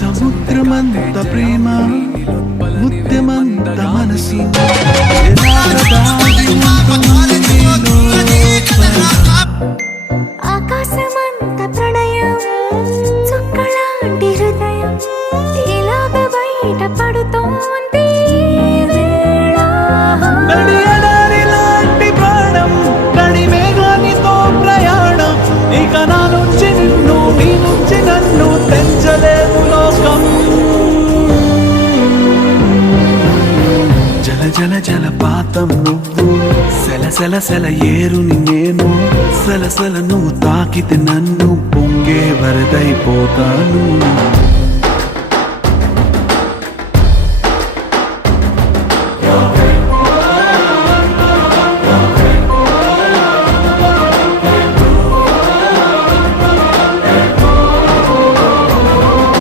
సముద్రమంత ప్రేమ ముత్యమంత మనసు ఆకాశమంత ప్రణయం చుక్కలాంటి హృదయం ఇలాగ బయట పడుతోంది లాంటి ప్రాణం నడి మేఘానితో ప్రయాణం ఇక నా నుంచి నిన్ను నీ నుంచి నన్ను తెంచలేదు లోకం జల జల జలపాతం నువ్వు సెల సెల సెల ఏరుని నేను సలసల నువ్వు తాకితే నన్ను పొంగే వరదైపోతాను